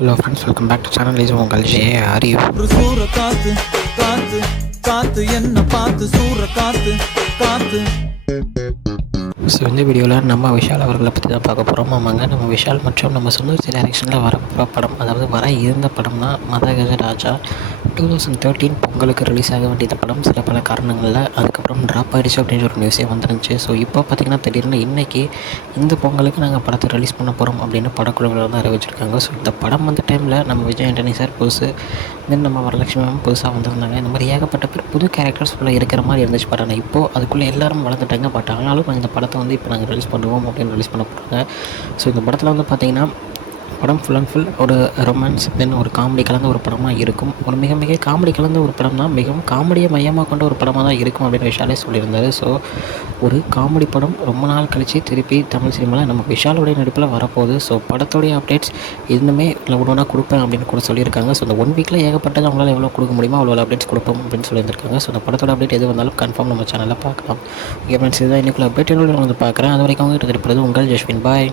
Hello friends, welcome back to channel. இது உங்கள் அறிவு. ஒரு சூற காத்து காத்து காத்து என்ன பார்த்து சூற காத்து காத்து. ஸோ இந்த வீடியோவில் நம்ம விஷால் அவர்களை பற்றி தான் பார்க்க போகிறோம். ஆமாங்க, நம்ம விஷால் மற்றும் நம்ம சுந்தர் டைரக்ஷனில் வர படம், அதாவது வர இருந்த படம் தான் மதகஜ ராஜா. 2013 பொங்கலுக்கு ரிலீஸ் ஆக வேண்டிய படம் சில பல காரணங்களில் அதுக்கப்புறம் ட்ராப் ஆகிடுச்சு அப்படின்ற ஒரு நியூஸே வந்துருந்துச்சு. ஸோ இப்போ பார்த்திங்கன்னா திடீர்னு இன்றைக்கி இந்த பொங்கலுக்கு நாங்கள் படத்தை ரிலீஸ் பண்ண போகிறோம் அப்படின்னு படக்குழுவில் வந்து அறிவிச்சிருக்காங்க. ஸோ இந்த படம் வந்த டைமில் நம்ம விஜய் ஆண்டனி சார் புதுசு, தென் நம்ம வரலட்சுமி மேம் புதுசாக வந்திருந்தாங்க. இந்த மாதிரி ஏகப்பட்ட பேர் புது கேரக்டர்ஸ் ஃபுல்லாக இருக்கிற மாதிரி இருந்துச்சு. பட் ஆனால் இப்போது அதுக்குள்ளே எல்லாரும் வளர்ந்துட்டாங்க. பட் ஆனாலும் நாங்கள் இந்த படத்தை வந்து இப்போ நாங்கள் ரிலீஸ் பண்ணுவோம் அப்படின்னு ரிலீஸ் பண்ண போகிறாங்க. ஸோ இந்த படத்தில் வந்து பார்த்திங்கன்னா படம் ஃபுல் அண்ட் ஃபுல் ஒரு ரொமான்ஸ், தென் ஒரு காமெடி கலந்த ஒரு படமாக இருக்கும். ஒரு மிக மிக காமெடி கலந்த ஒரு படம் தான், மிகவும் காமெடியை மையமாக கொண்ட ஒரு படமாக தான் இருக்கும் அப்படின்னு விஷாலே சொல்லியிருந்தார். ஸோ ஒரு காமெடி படம் ரொம்ப நாள் கழித்து திருப்பி தமிழ் சினிமாவில் நம்ம விஷாலுடைய நடிப்பில் வரப்போகுது. ஸோ படத்துடைய அப்டேட்ஸ் இன்னுமே ஒன்று கொடுப்பேன் அப்படின்னு கூட சொல்லியிருக்காங்க. ஸோ இந்த 1 வீக்கில் ஏகப்பட்டது அவங்களால எவ்வளோ கொடுக்க முடியுமோ அவ்வளோ அப்டேட்ஸ் கொடுப்போம் அப்படின்னு சொல்லியிருக்காங்க. ஸோ இந்த படத்தோட அப்டேட் எது வந்தாலும் கன்ஃபார்ம் நம்ம சேனலில் பார்க்கலாம். ஓகே ஃப்ரெண்ட்ஸ், இதுதான் இன்றைக்குள்ள அப்டேட் வந்து பார்க்குறேன். அது வரைக்கும் அவங்க இருப்பது உங்கள் ஜஸ்வின். பாய்.